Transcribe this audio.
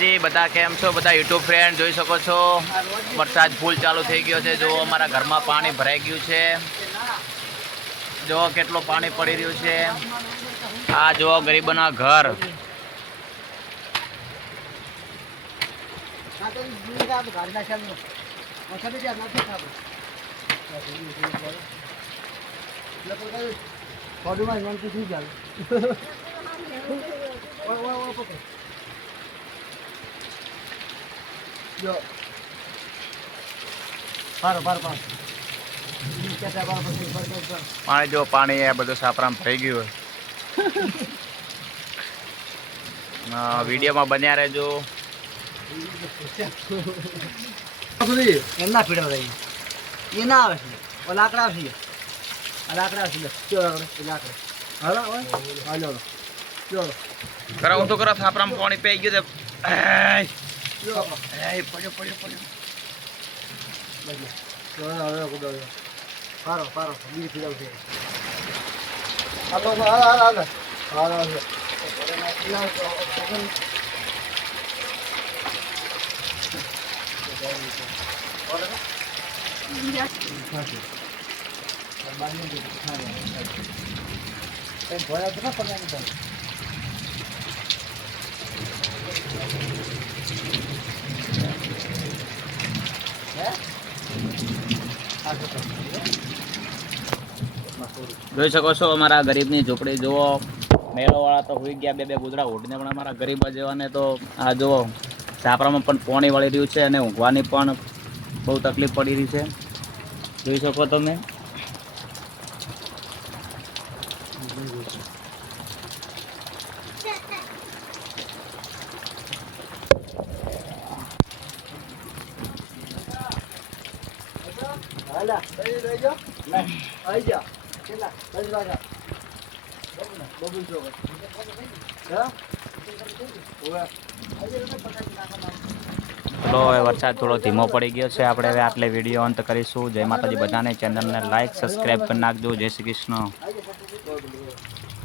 બધા કેમ છો? બધા યુટ્યુબ ફ્રેન્ડ જોઈ શકો છો વરસાદ ફૂલ ચાલુ થઈ ગયો છે। જો અમારા ઘરમાં પાણી ભરાઈ ગયું છે। જો કેટલું પાણી પડી રહ્યું છે। આ જો ગરીબોના ઘર। પાણી જો પાણી એ બધું સાપરામ થઈ ગયું હોય। વિડીયોમાં બન્યા રહેજો। એમના પીડા રહી એ ના આવે છે ઓ લાકડા આવશે લાકડા આવશે લાકડા હાલો હાલો ચલો કરો હું તો કરો સાપરામ પાણી પી ગયું છે। પડ્યો પડ્યો પડ્યો પારો પારો બીજી પીડા છે હાલો હાલો હાલો હાલો જોઈ શકો છો અમારા ગરીબની ઝૂંપડી જુઓ। મેળોવાળા તો હોઈ ગયા બે ગુદડા ઉડીને, પણ અમારા ગરીબ જેવાને તો આ જુઓ સાપરામાં પણ પાણી વળી રહ્યું છે અને ઊંઘવાની પણ બહુ તકલીફ પડી રહી છે। જોઈ શકો તમે। હાલા રહી જાઓ આવી જાઓ કેટલા 10 વાગ્યા બબુલ જો હા ચલો હવે વરસાદ થોડો ધીમો પડી ગયો છે। આપણે હવે આટલે વિડીયો અંત કરીશું। જય માતાજી બધાને। ચેનલને લાઈક સબસ્ક્રાઈબ કરી નાખજો। જય શ્રી કૃષ્ણ।